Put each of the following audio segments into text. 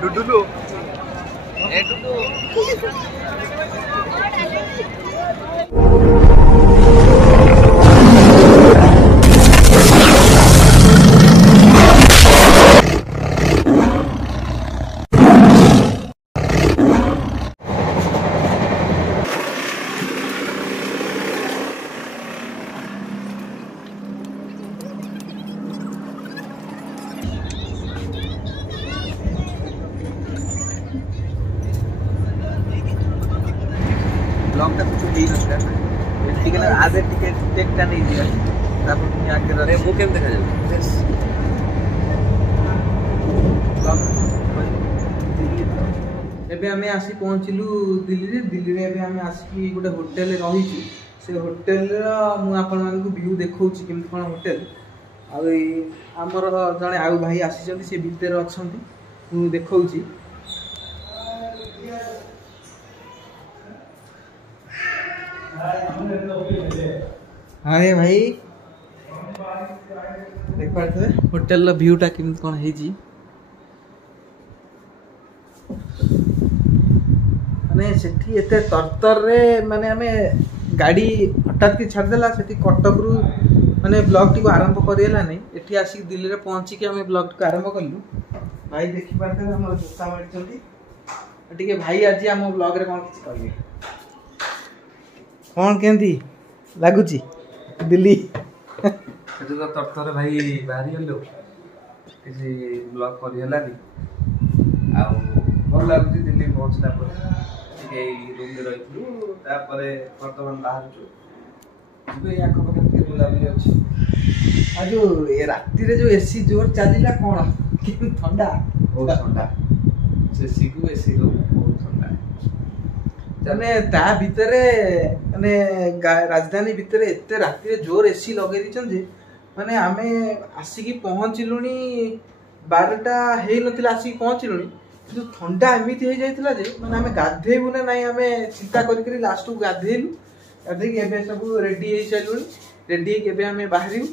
डुडुलू ए Dudu blog टा कुछ नहीं नसला ठीक है ना आधे टिकट टेकटा नहीं दिया तापर तुम आके रे मु केम देखा जाय यस एबे हमें आसी पहुंचलु दिल्ली रे एबे हमें आसी गोटे होटल रही छी से होटल मु आपन मान को व्यू देखौची केम कोन होटल आ हमर जने आउ भाई आसी जंदी से भीतर अछंती मु देखौची अरे भाई देख पारे होटल रो व्यू टा किम कोन हे जी माने सेठी एते तरतर रे माने हमें गाड़ी हठात की छाड़ देला सेठी कटक रु माने ब्लॉग टी को आरंभ करियला नै एठी आसी दिल्ली रे पहुंची के हमें ब्लॉग को आरंभ करलु भाई देखि पारे हमर जोता मारि चंती ठीक है भाई आज हम ब्लॉग रे कोन किछ करिवे कौन केंती लागुची दिल्ली सेठु तो तरतर भाई बाहरी हलो किसी ब्लॉग करी हलानी आ भल लागुची दिल्ली पहुंचला पर ठीक रूम रे रहितु तापरे वर्तमान बाहर छु जे आखो पके के बुलाबुली अछि आ जो ए राती रे जो एसी जोर चलिला कोन कि ठंडा बहुत ठंडा से सीगु एसी रो बहुत ठंडा माने ता भितरे माने राजधानी भितरे एते राती रे जोर एसी लगे दिछन जे माने आमे आसी की पहुंचलुनी 12टा हे नथिला आसी पहुंचलुनी किंतु ठंडा एमिति हे जाइतला जे माने आमे गाधेबु ना नाही आमे चिंता करि करि लास्ट को गाधेलु गाधे के एबे सब रेडी हे चलुनी रेडी के एबे आमे बाहरिउ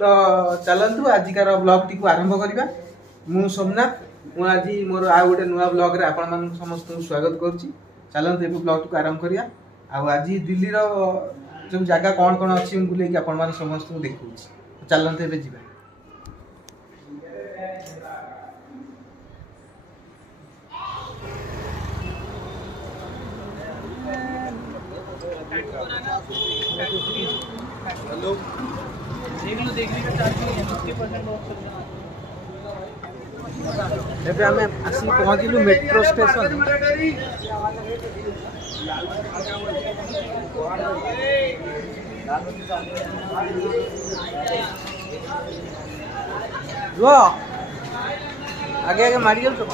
तो चलंतु आजिकार ब्लॉग टी को आरंभ करिबा मु सोमनाथ मु आजी मोर आ गोटे नुवा ब्लॉग रे आपण मान समस्त स्वागत करछि चलते ए ब्लॉग को आरंभ करिया आ आज दिल्ली रो जो जगह कौन कौन अच्छी बुले कि आपण मान समस्त देखू चलते ए जीवा हेलो देखने का चार्ज नहीं है 50% ऑफ एबे हमें आसी पहुंचलु मेट्रो स्टेशन लो आगे आगे मारियो तो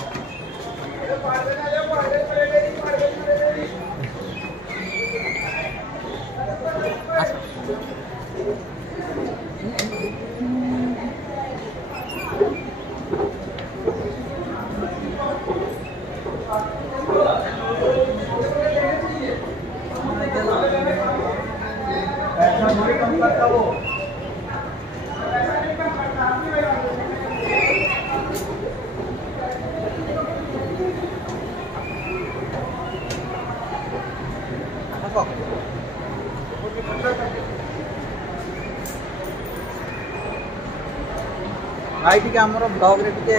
भाई टी आमर ब्लॉग रे टी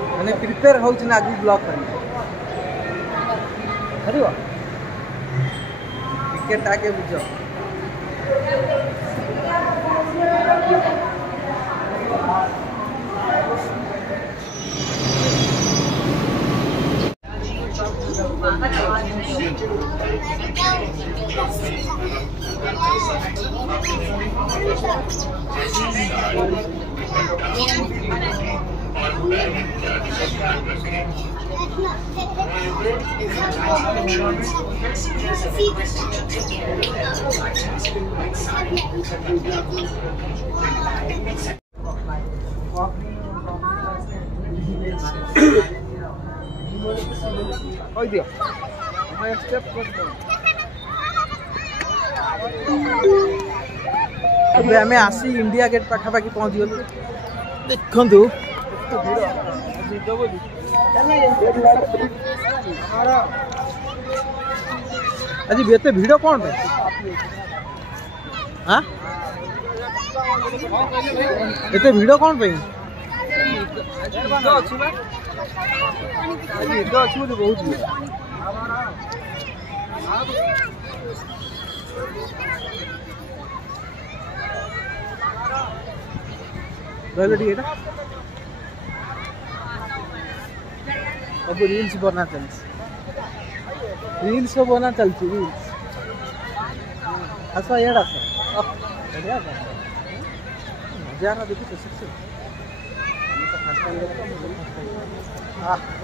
माने प्रिपेयर होउछ ना आगु ब्लॉग करियो टिकेट आके बुझो दियो स्टेप कर दो ଏବେ ଆମେ ଆସି ଇଣ୍ଡିଆ ଗେଟ୍ ପାଖାପାଖି ପହଞ୍ଚିଗଲୁ। ଦେଖନ୍ତୁ ଆଜି ଏତେ ଭିଡ଼ କ'ଣ ପାଇଁ? हाँ एते भिड़ कौन पे? बहुत अब रील्स बना चलती, रील्स बना चलती रील्स। अच्छा यार नजारा देखो तो सबसे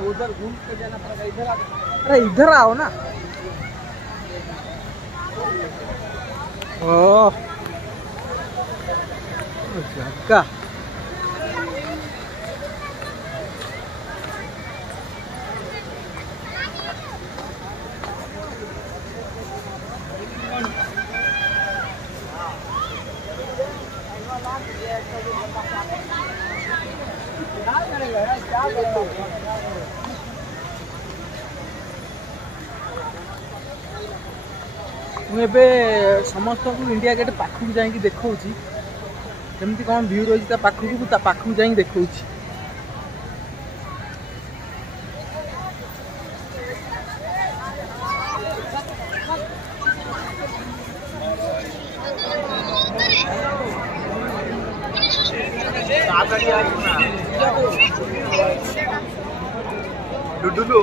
उधर घूम के जाना पड़ेगा। इधर अरे इधर आओ ना। ओह जगह मुझे समस्त को इंडिया गेट पाखक जाकि देखा केमती कौन व्यू रही पाखक जाकि देखा। डुडुलू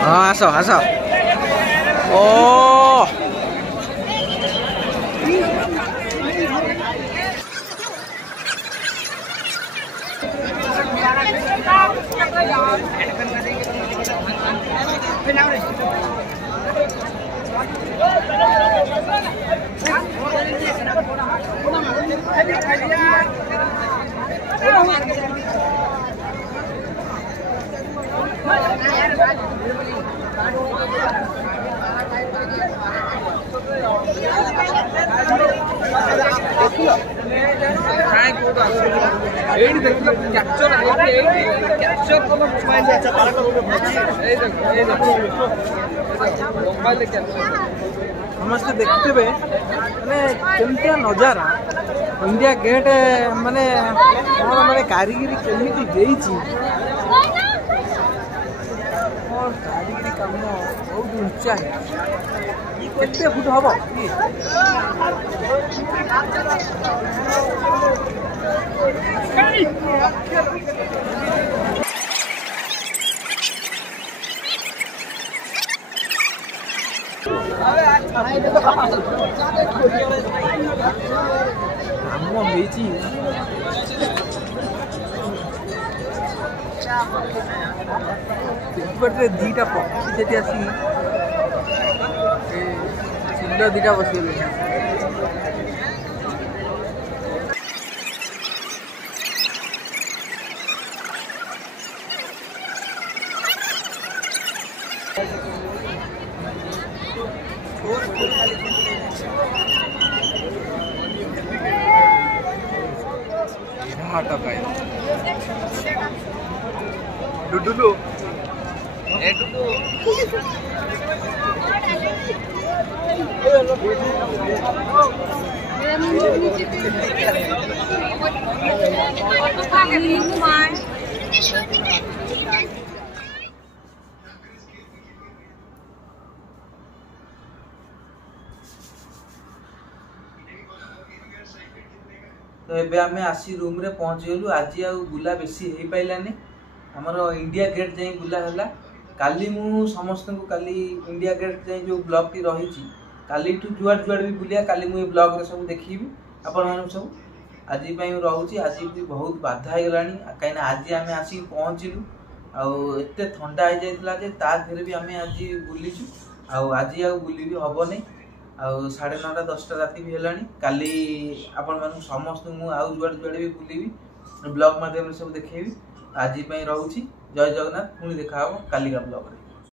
हाँ आस आस ओ समस्त देखते माने केमतिया नजारा इंडिया गेट माने माने कारीगिरी केमिति देइछि और कारीगिरी काम बहुत ऊंचा है। केते फुट हबो पटे दीटा पक्षी जे आसी चिल्ल दीटा बस डुडुलू तो एबे आमे आसी रूम रे पहुंच गलु। आज आ बुला बेसी हे पाइलानी हमर इंडिया गेट जाई बुला हला। काली मु समस्त को काली इंडिया गेट जाई जो ब्लॉग टी रही छी काली टू जुआर जुआर भी बुलिया काली मु ब्लॉग रे सब देखिबी अपन मान सब। आज पई रहू छी आज भी बहुत बाधा हे गलानी काइना आज आमे आसी पहुंचिलु आ एते ठंडा हे जाइतला जे ता फिर भी आमे आज बुली छु आ आज आ बुली भी हबो नै आउ 9:30 10टा राति भी हेलानी काली आपण मानू समस्त मु आउ जुआड़े भी बुलीबी ब्लॉग माध्यम से सब देखेबी। आज रोची जय जगन्नाथ पुणी देखा कालिका ब्लॉग रे।